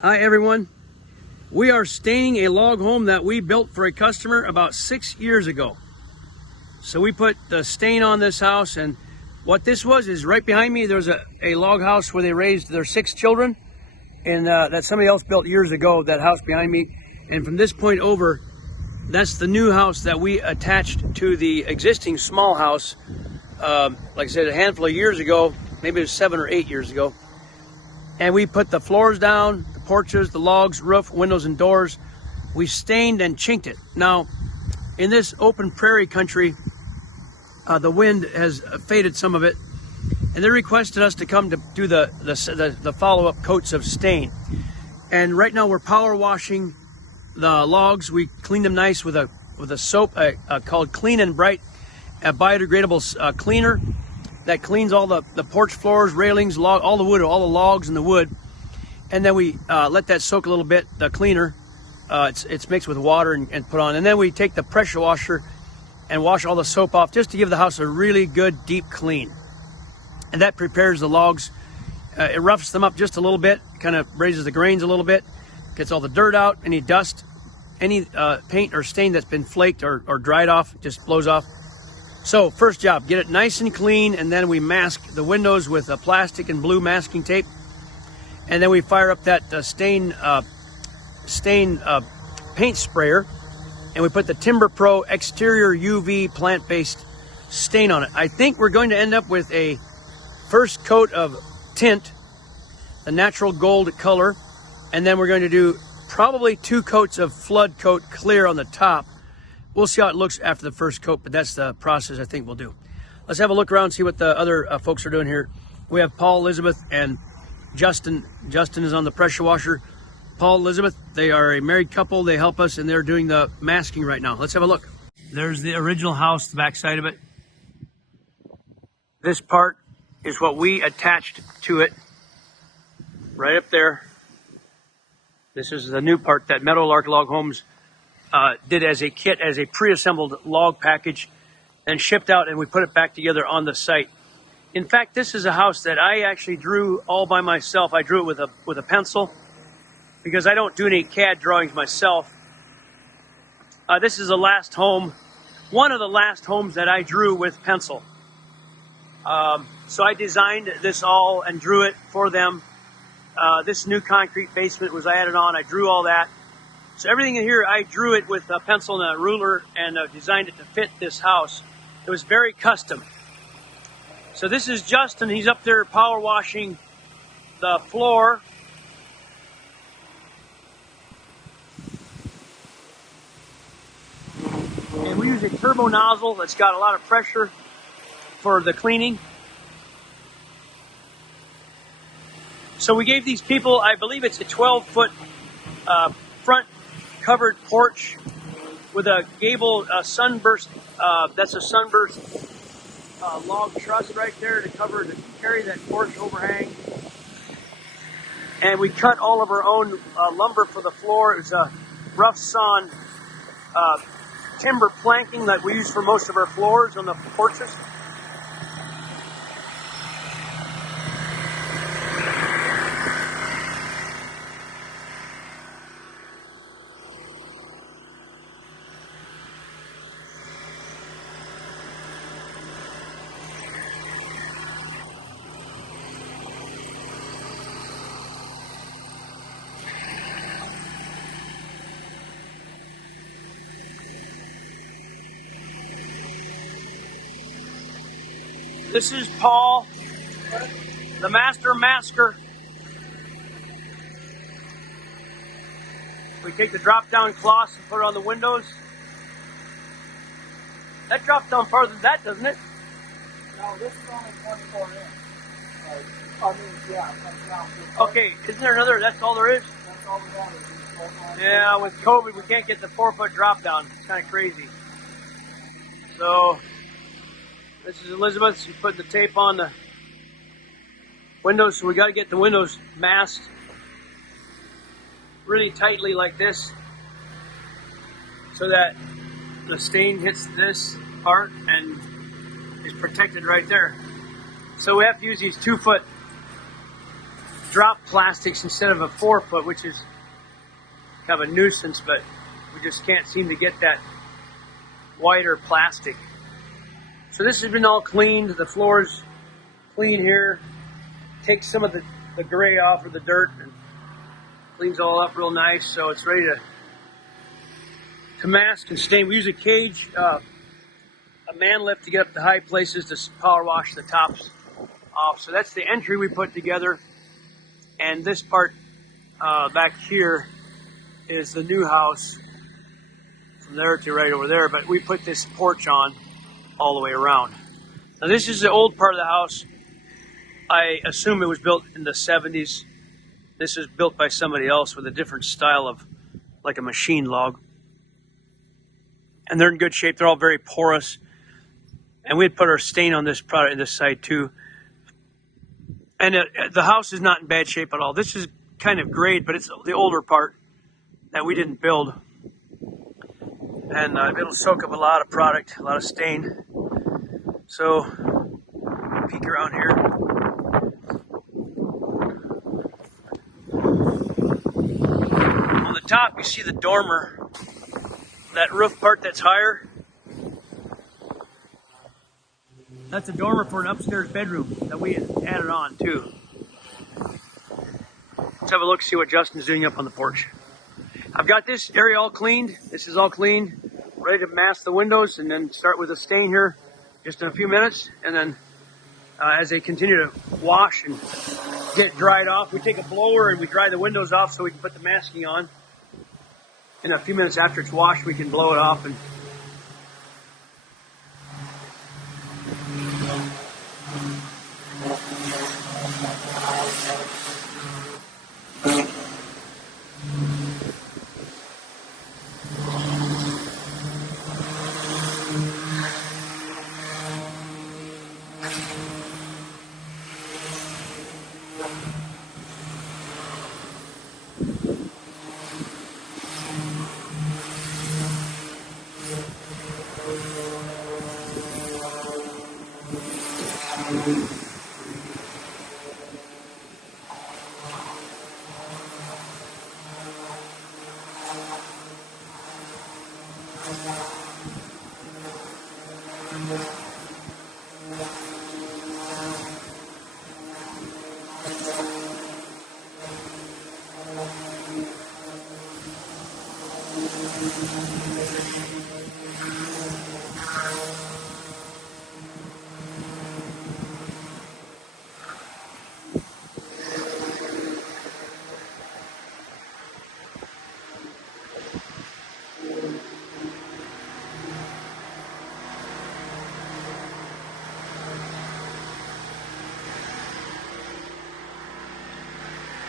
Hi everyone. We are staining a log home that we built for a customer about 6 years ago. So we put the stain on this house, and what this was is right behind me there's a log house where they raised their 6 children, and that somebody else built years ago, that house behind me. And from this point over, that's the new house that we attached to the existing small house, like I said, a handful of years ago, maybe it was 7 or 8 years ago. And we put the floors down, the porches, the logs, roof, windows, and doors. We stained and chinked it. Now, in this open prairie country, the wind has faded some of it, and they requested us to come to do the follow-up coats of stain. And right now we're power washing the logs. We clean them nice with a soap called Clean and Bright, a biodegradable cleaner that cleans all the porch floors, railings, all the wood, all the logs and the wood. And then we let that soak a little bit, the cleaner. It's mixed with water and put on. And then we take the pressure washer and wash all the soap off just to give the house a really good deep clean. And that prepares the logs. It roughs them up just a little bit, kind of raises the grains a little bit, gets all the dirt out, any dust, any paint or stain that's been flaked or dried off, just blows off. So first job, get it nice and clean, and then we mask the windows with plastic and blue masking tape. And then we fire up that stain paint sprayer, and we put the Timber Pro exterior UV plant-based stain on it. I think we're going to end up with a first coat of tint, the natural gold color, and then we're going to do probably 2 coats of flood coat clear on the top. We'll see how it looks after the first coat, but that's the process I think we'll do. Let's have a look around and see what the other folks are doing here. We have Paul, Elizabeth, and Justin. Justin is on the pressure washer. Paul, Elizabeth, they are a married couple. They help us, and they're doing the masking right now. Let's have a look. There's the original house, the back side of it. This part is what we attached to it, right up there. This is the new part that Meadowlark Log Homes did as a kit, as a pre-assembled log package, and shipped out, and we put it back together on the site. In fact, this is a house that I actually drew all by myself. I drew it with a pencil because I don't do any CAD drawings myself. This is the last home, one of the last homes that I drew with pencil. So I designed this all and drew it for them. This new concrete basement was added on. I drew all that. So everything in here, I drew it with a pencil and a ruler and designed it to fit this house. It was very custom. So this is Justin. He's up there power washing the floor. And we use a turbo nozzle that's got a lot of pressure for the cleaning. So we gave these people, I believe it's a 12-foot front covered porch with a gable sunburst, that's a sunburst log truss right there to carry that porch overhang. And we cut all of our own lumber for the floor. It was a rough sawn timber planking that we use for most of our floors on the porches. This is Paul, the master masker. We take the drop-down cloths and put it on the windows. That drops down farther than that, doesn't it? No, this is only 24 inch. I mean, yeah, it comes down to okay, isn't there another, that's all there is? That's all we got is yeah, with COVID, we can't get the 4-foot drop-down. It's kind of crazy. So, this is Elizabeth. She's putting the tape on the windows, so we got to get the windows masked really tightly like this so that the stain hits this part and is protected right there. So we have to use these 2-foot drop plastics instead of a 4-foot, which is kind of a nuisance, but we just can't seem to get that whiter plastic. So this has been all cleaned. The floor's clean here. Takes some of the gray off or the dirt and cleans all up real nice. So it's ready to mask and stain. We use a cage, a man lift to get up the high places to power wash the tops off. So that's the entry we put together. And this part back here is the new house from there to right over there. But we put this porch on all the way around. Now this is the old part of the house. I assume it was built in the 70s. This is built by somebody else with a different style of like a machine log. And they're in good shape. They're all very porous. And we had put our stain on this product in this side too. And the house is not in bad shape at all. This is kind of grade, but it's the older part that we didn't build. And it'll soak up a lot of product, a lot of stain. So, peek around here. On the top, you see the dormer. That roof part that's higher. That's a dormer for an upstairs bedroom that we added on too. Let's have a look, see what Justin's doing up on the porch. I've got this area all cleaned. This is all cleaned, ready to mask the windows, and then start with a stain here just in a few minutes. And then as they continue to wash and get dried off, we take a blower and we dry the windows off so we can put the masking on. In a few minutes after it's washed, we can blow it off and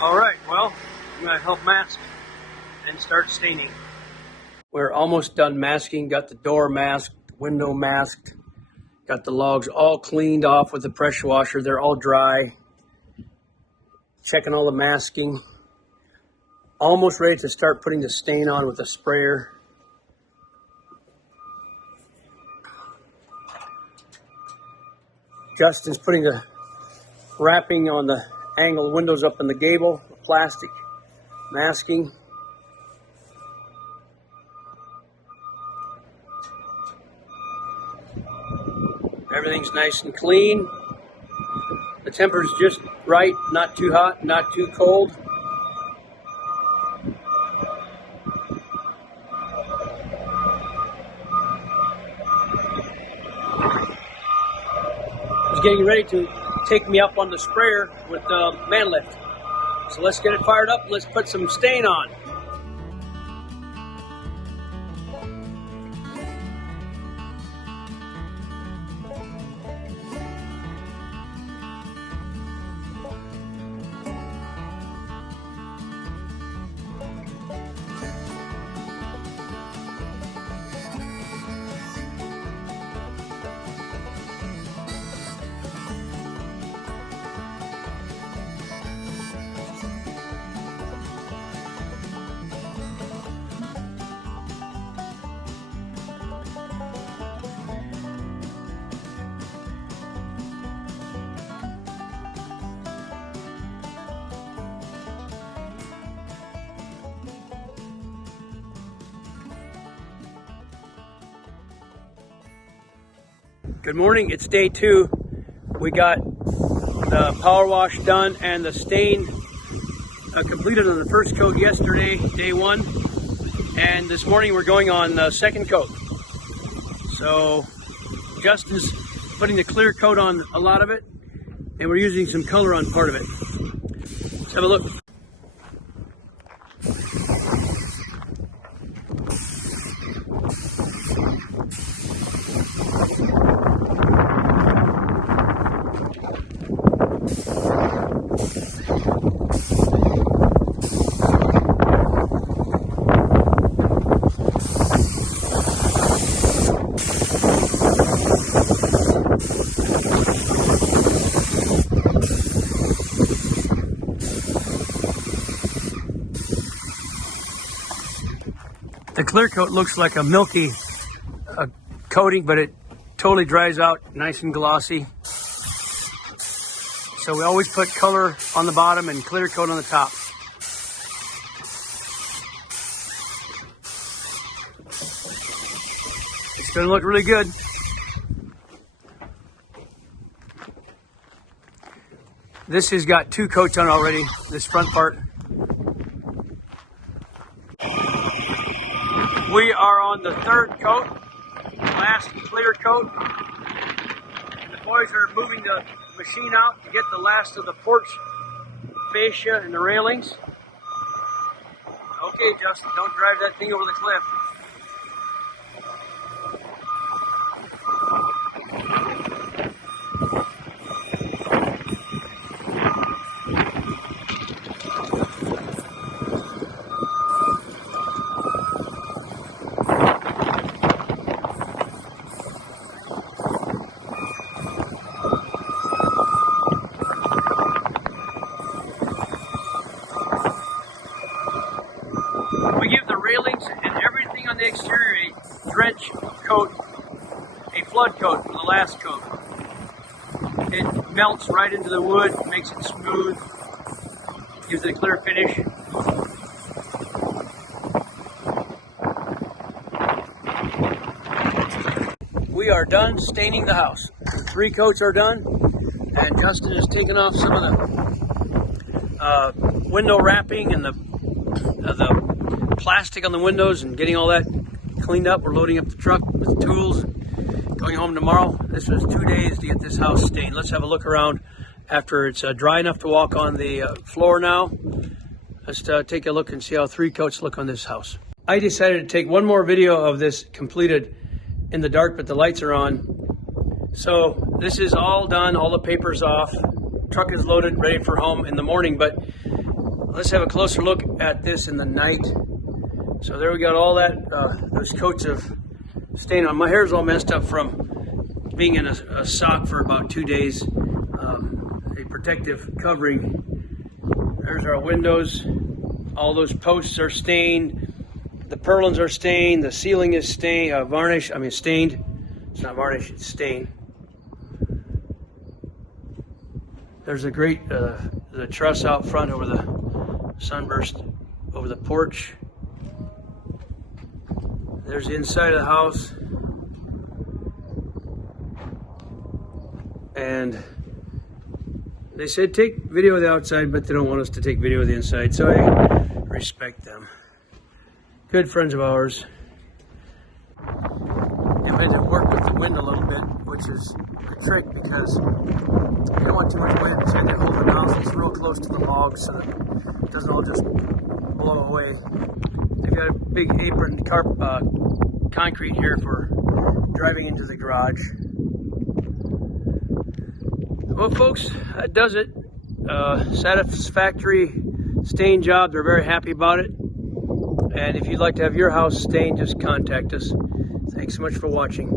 all right, well, I'm going to help mask and start staining. We're almost done masking. Got the door masked, window masked. Got the logs all cleaned off with the pressure washer. They're all dry. Checking all the masking. Almost ready to start putting the stain on with the sprayer. Justin's putting the wrapping on the angled windows up in the gable, plastic masking. Everything's nice and clean. The temperature's just right, not too hot, not too cold. It's getting ready to take me up on the sprayer with the man lift. So let's get it fired up and let's put some stain on. Good morning, it's day 2. We got the power wash done and the stain completed on the first coat yesterday, day 1. And this morning we're going on the second coat. So Justin's putting the clear coat on a lot of it, and we're using some color on part of it. Let's have a look. The clear coat looks like a milky coating, but it totally dries out nice and glossy. So we always put color on the bottom and clear coat on the top. It's going to look really good. This has got 2 coats on already, this front part. We are on the 3rd coat, last clear coat. And the boys are moving the machine out to get the last of the porch fascia and the railings. Okay, Justin, don't drive that thing over the cliff. We give the railings and everything on the exterior a drench coat, a flood coat for the last coat. It melts right into the wood, makes it smooth, gives it a clear finish. We are done staining the house. 3 coats are done, and Justin has taken off some of the window wrapping and the plastic on the windows and getting all that cleaned up. We're loading up the truck with the tools, going home tomorrow. This was 2 days to get this house stained. Let's have a look around after it's dry enough to walk on the floor now. Let's take a look and see how 3 coats look on this house. I decided to take one more video of this completed in the dark, but the lights are on. So this is all done, all the paper's off. Truck is loaded, ready for home in the morning, but let's have a closer look at this in the night. So there we got all that, those coats of stain on. My hair's all messed up from being in a sock for about 2 days. A protective covering. There's our windows. All those posts are stained. The purlins are stained. The ceiling is stained, stained. It's not varnish, it's stained. There's a great, the truss out front over the sunburst over the porch. There's the inside of the house. And they said take video of the outside, but they don't want us to take video of the inside, so I respect them. Good friends of ours. Get ready to work with the wind a little bit, which is a trick because you don't want too much wind, so you have to hold the nozzles real close to the logs so that it doesn't all just blow away. I've got a big apron concrete here for driving into the garage. Well, folks, that does it. Satisfactory stain job. They're very happy about it. And if you'd like to have your house stained, just contact us. Thanks so much for watching.